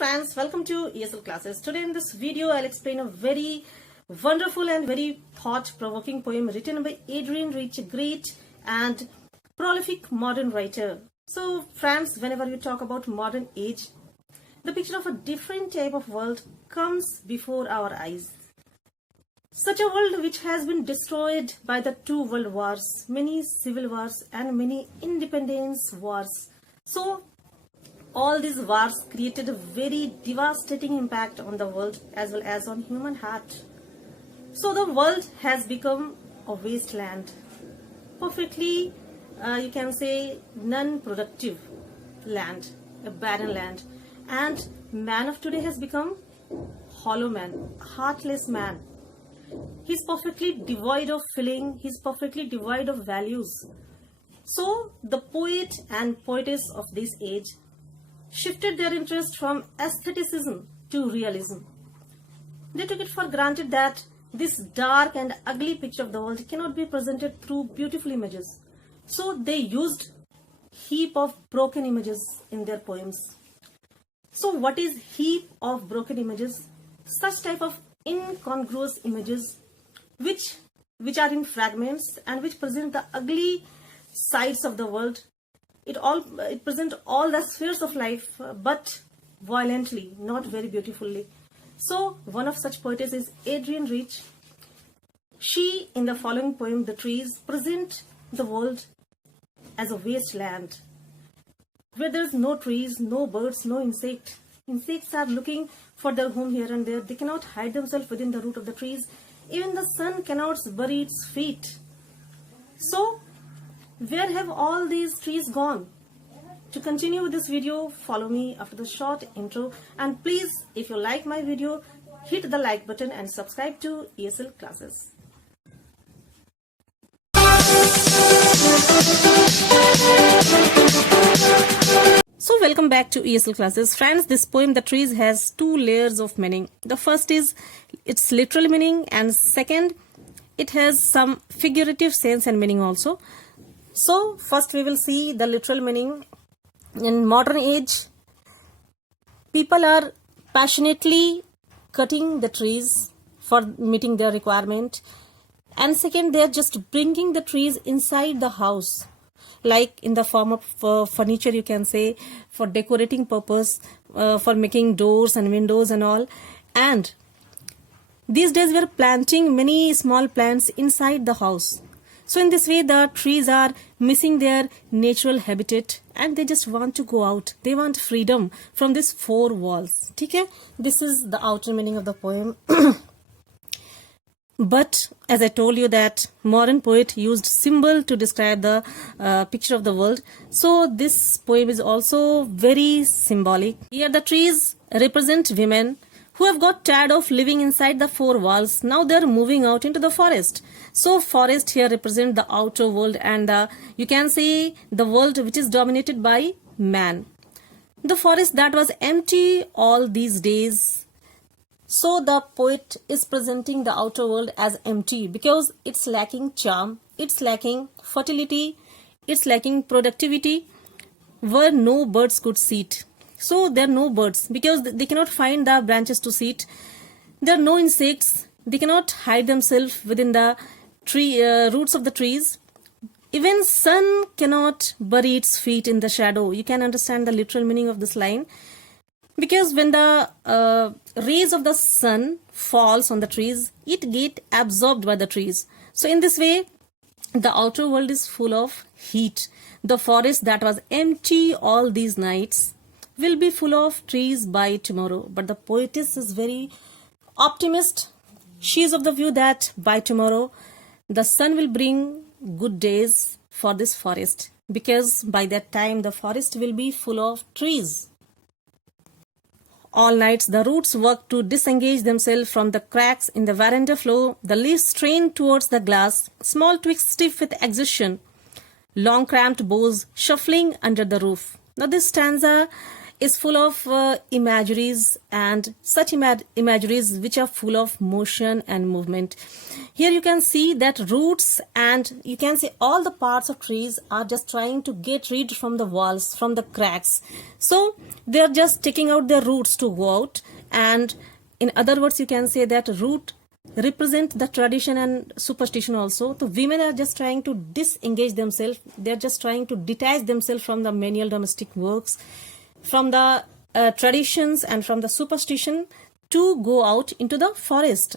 friends, welcome to ESL classes. Today in this video I'll explain a very wonderful and very thought-provoking poem written by Adrienne, a great and prolific modern writer. So friends, whenever you talk about modern age, the picture of a different type of world comes before our eyes. Such a world which has been destroyed by the two world wars, many civil wars and many independence wars. So all these wars created a very devastating impact on the world as well as on human heart. So the world has become a wasteland, perfectly you can say non-productive land, a barren land, and man of today has become hollow man, heartless man. He's perfectly devoid of feeling, he's perfectly devoid of values. So the poet and poetess of this age shifted their interest from aestheticism to realism. They took it for granted that this dark and ugly picture of the world cannot be presented through beautiful images. So they used heap of broken images in their poems. So what is heap of broken images? Such type of incongruous images which are in fragments and which present the ugly sides of the world. It presents all the spheres of life, but violently, not very beautifully. So one of such poets is Adrienne. She, in the following poem, The Trees, present the world as a wasteland where there is no trees, no birds, no insect. Insects are looking for their home here and there. They cannot hide themselves within the root of the trees. Even the sun cannot bury its feet. So where have all these trees gone? To continue with this video, follow me after the short intro, and please, if you like my video, hit the like button and subscribe to ESL classes. So welcome back to ESL classes. Friends, this poem The Trees has two layers of meaning. The first is its literal meaning, and second, it has some figurative sense and meaning also. So first we will see the literal meaning. In modern age, people are passionately cutting the trees for meeting their requirement, and second, they are just bringing the trees inside the house, like in the form of furniture, you can say, for decorating purpose, for making doors and windows and all. And these days we are planting many small plants inside the house. So in this way, the trees are missing their natural habitat and they just want to go out. They want freedom from these four walls. Okay? This is the outer meaning of the poem. But as I told you that modern poet used symbol to describe the picture of the world. So this poem is also very symbolic. Here the trees represent women who have got tired of living inside the four walls. Now they are moving out into the forest. So forest here represent the outer world, and you can say the world which is dominated by man. The forest that was empty all these days. So the poet is presenting the outer world as empty because it's lacking charm, it's lacking fertility, it's lacking productivity, where no birds could sit. So there are no birds because they cannot find the branches to sit. There are no insects. They cannot hide themselves within the tree roots of the trees. Even sun cannot bury its feet in the shadow. You can understand the literal meaning of this line. Because when the rays of the sun falls on the trees, it gets absorbed by the trees. So in this way, the outer world is full of heat. The forest that was empty all these nights will be full of trees by tomorrow. But the poetess is very optimist. She is of the view that by tomorrow the sun will bring good days for this forest, because by that time the forest will be full of trees. All nights the roots work to disengage themselves from the cracks in the veranda floor. The leaves strain towards the glass, small twigs stiff with exhaustion, long cramped boughs shuffling under the roof. Now this stanza is full of imageries, and such imageries which are full of motion and movement. Here you can see that roots, and you can see all the parts of trees are just trying to get rid from the walls, from the cracks. So they are just taking out their roots to go out. And in other words, you can say that root represent the tradition and superstition also. The women are just trying to disengage themselves. They are just trying to detach themselves from the manual domestic works, from the traditions and from the superstition, to go out into the forest.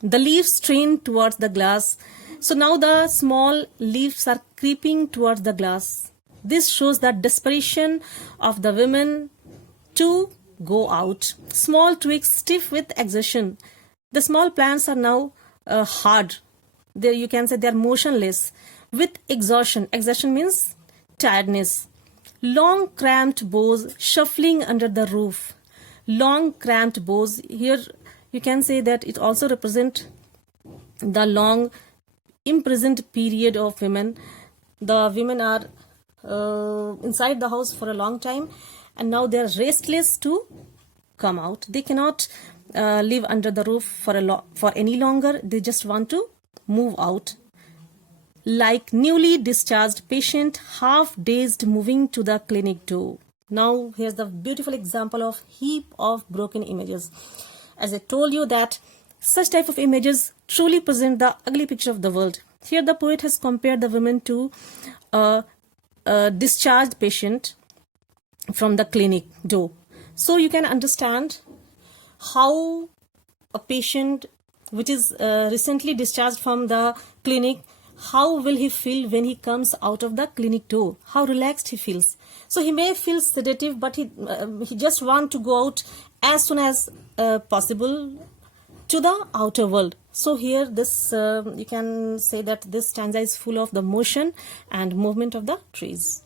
The leaves strain towards the glass. So now the small leaves are creeping towards the glass. This shows the desperation of the women to go out. Small twigs stiff with exertion. The small plants are now hard. There you can say they are motionless with exhaustion. Exhaustion means tiredness. Long cramped boughs shuffling under the roof. Long cramped boughs. Here you can say that it also represents the long imprisoned period of women. The women are inside the house for a long time, and now they are restless to come out. They cannot live under the roof for any longer. They just want to move out. Like newly discharged patient, half dazed, moving to the clinic door. Now here's the beautiful example of heap of broken images. As I told you that such type of images truly present the ugly picture of the world. Here the poet has compared the women to a discharged patient from the clinic door. So you can understand how a patient which is recently discharged from the clinic, how will he feel when he comes out of the clinic door? How relaxed he feels. So he may feel sedative, but he just want to go out as soon as possible to the outer world. So here this you can say that this stanza is full of the motion and movement of the trees.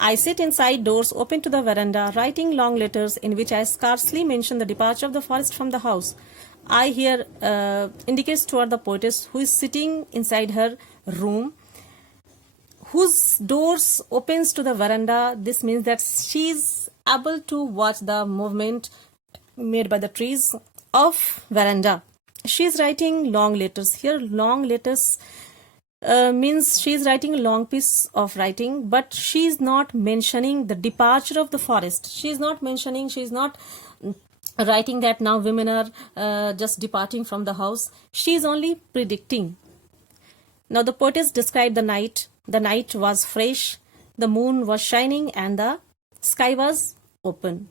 I sit inside doors open to the veranda, writing long letters in which I scarcely mention the departure of the forest from the house. I here indicates toward the poetess who is sitting inside her room, whose doors opens to the veranda. This means that she is able to watch the movement made by the trees of veranda. She is writing long letters. Here long letters means she is writing a long piece of writing, but she is not mentioning the departure of the forest. She is not mentioning, she is not writing that now women are just departing from the house. She is only predicting. Now the poetess described the night. The night was fresh, the moon was shining, and the sky was open.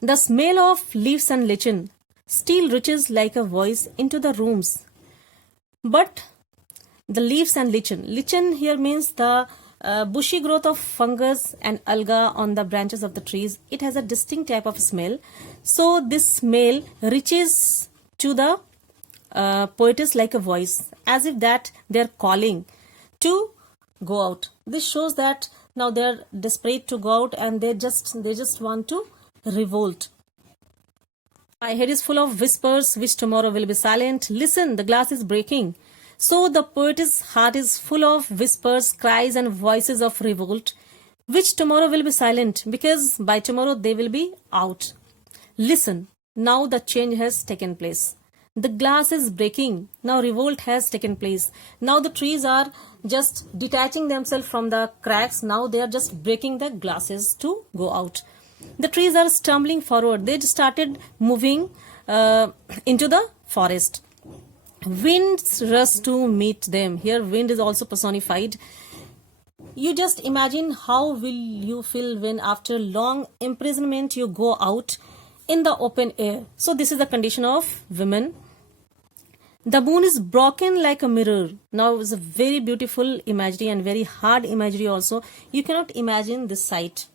The smell of leaves and lichen still reaches like a voice into the rooms. But the leaves and lichen here means the bushy growth of fungus and alga on the branches of the trees. It has a distinct type of smell. So this smell reaches to the poetess like a voice, as if that they are calling to go out. This shows that now they are desperate to go out, and they just want to revolt. My head is full of whispers which tomorrow will be silent. Listen, the glass is breaking. So the poet's heart is full of whispers, cries and voices of revolt, which tomorrow will be silent, because by tomorrow they will be out. Listen, now the change has taken place. The glass is breaking. Now revolt has taken place. Now the trees are just detaching themselves from the cracks. Now they are just breaking the glasses to go out. The trees are stumbling forward. They started moving into the forest. Winds rush to meet them. Here wind is also personified. You just imagine how will you feel when after long imprisonment you go out in the open air. So this is the condition of women. The moon is broken like a mirror. Now it's a very beautiful imagery and very hard imagery also. You cannot imagine this sight.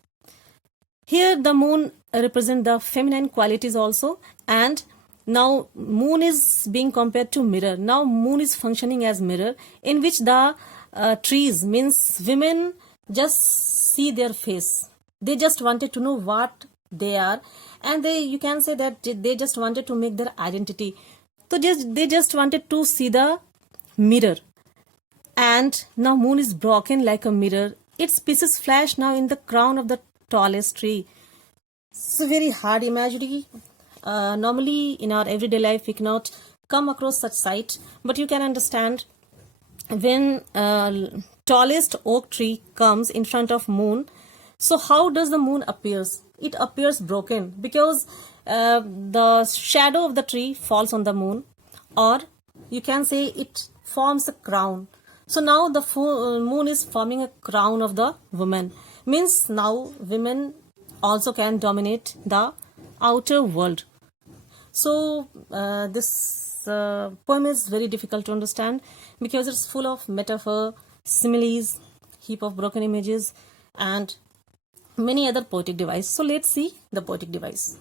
Here the moon represents the feminine qualities also, and now moon is being compared to mirror. Now moon is functioning as mirror, in which the trees, means women, just see their face. They just wanted to know what they are, and you can say that they just wanted to make their identity. So they just wanted to see the mirror. And now moon is broken like a mirror, its pieces flash now in the crown of the tallest tree. It's a very hard imagery. Normally in our everyday life we cannot come across such sight, but you can understand when tallest oak tree comes in front of moon. So how does the moon appears? It appears broken because the shadow of the tree falls on the moon, or you can say it forms a crown. So now the moon is forming a crown of the woman. Means now women also can dominate the outer world. So this poem is very difficult to understand because it's full of metaphor, similes, heap of broken images, and many other poetic devices. So let's see the poetic device.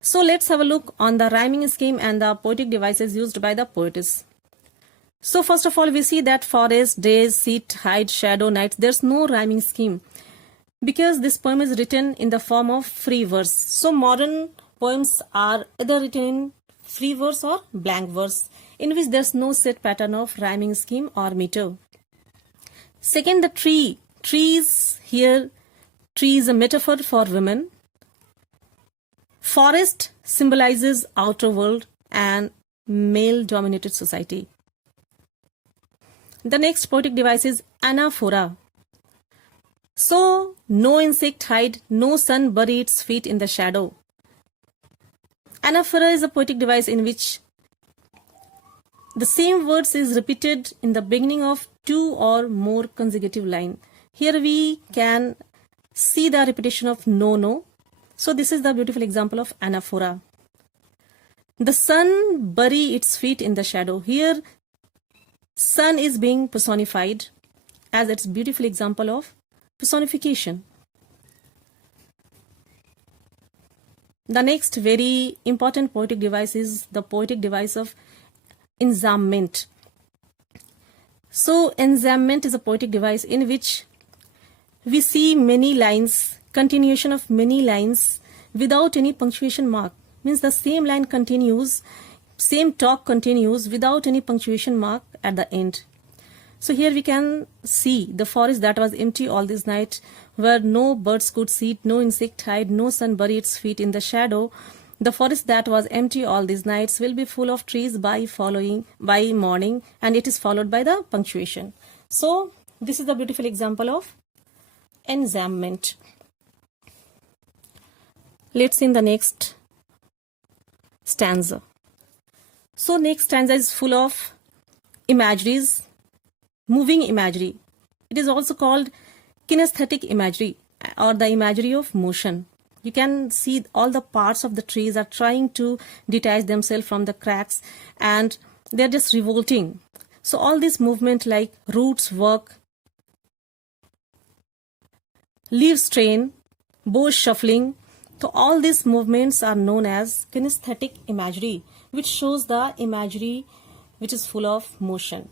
So let's have a look on the rhyming scheme and the poetic devices used by the poetess. So first of all, we see that forest, days, seat, hide, shadow, night. There's no rhyming scheme because this poem is written in the form of free verse. So modern poems are either written in free verse or blank verse, in which there's no set pattern of rhyming scheme or meter. Second, the tree. Trees here, tree is a metaphor for women. Forest symbolizes outer world and male-dominated society. The next poetic device is Anaphora. So, no insect hide, no sun bury its feet in the shadow. Anaphora is a poetic device in which the same words is repeated in the beginning of two or more consecutive lines. Here we can see the repetition of no. So this is the beautiful example of Anaphora. The sun bury its feet in the shadow. Here sun is being personified as its beautiful example of personification. The next very important poetic device is the poetic device of enjambment. So enjambment is a poetic device in which we see many lines, continuation of many lines without any punctuation mark. Means the same line continues, same talk continues without any punctuation mark at the end. So here we can see the forest that was empty all this night, where no birds could sit, no insect hide, no sun bury its feet in the shadow. The forest that was empty all these nights will be full of trees by morning, and it is followed by the punctuation. So this is the beautiful example of enjambment. Let's see in the next stanza. So next stanza is full of imageries, moving imagery. It is also called kinesthetic imagery or the imagery of motion. You can see all the parts of the trees are trying to detach themselves from the cracks and they're just revolting. So all this movement like roots work, leaves strain, boughs shuffling. So all these movements are known as kinesthetic imagery, which shows the imagery which is full of motion.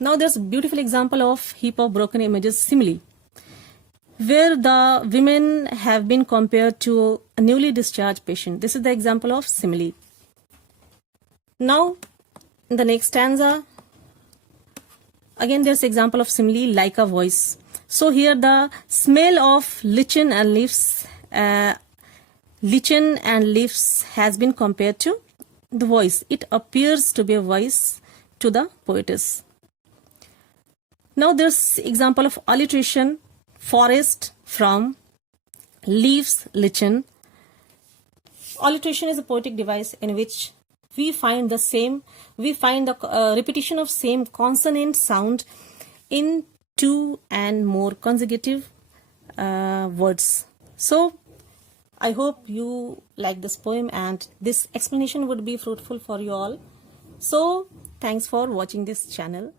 Now there's a beautiful example of heap of broken images, simile, where the women have been compared to a newly discharged patient. This is the example of simile. Now in the next stanza, again there's example of simile like a voice. So here the smell of lichen and leaves has been compared to the voice. It appears to be a voice to the poetess. Now there's example of alliteration, forest from leaves, lichen. Alliteration is a poetic device in which we find the repetition of same consonant sound in two and more consecutive words. So I hope you like this poem and this explanation would be fruitful for you all. So thanks for watching this channel.